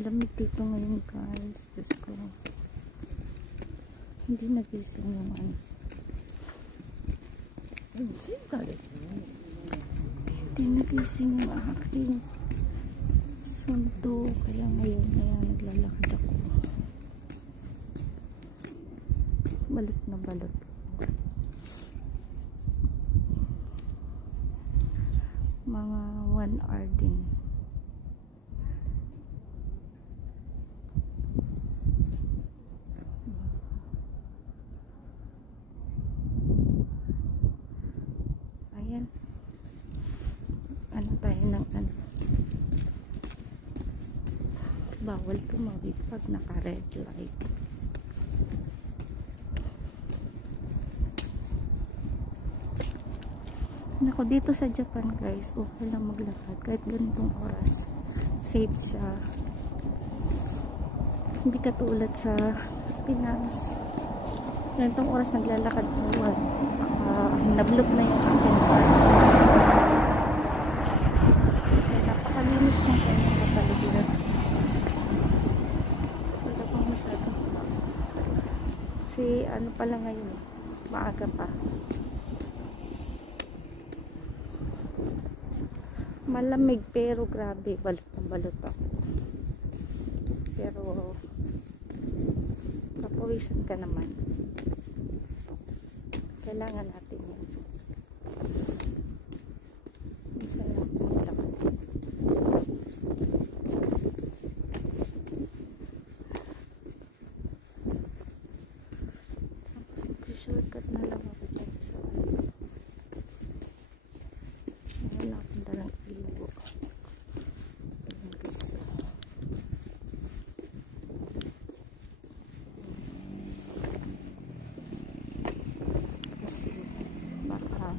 Lamig dito ngayon guys. Diyos ko. Hindi nagising yung ano. Hindi nagising yung aking sundo. Kaya ngayon naglalakad ako. Balot na balot. Mga 1 hour din. Ayan. Ano tayo ng ano? Bawal tumawid pag naka-red light. Nako, dito sa Japan guys, okay lang maglakad kahit ganitong oras. Safe siya. Hindi katulad sa Pinas. Ganitong oras naglalakad mo. Nablok na yung aking car. Napakalinis ng kanyang kapaligiran. Wala pang masyado. Kasi ano pala ngayon, maaga pa. Malamig pero grabe, balot na balot ako. Pero kapawisan ka naman. Kailangan natin yan. Minsan lang maglakad. Tapos mag-shortcut na lang ako dyan sa wala akong dalang ibo. Kasi baka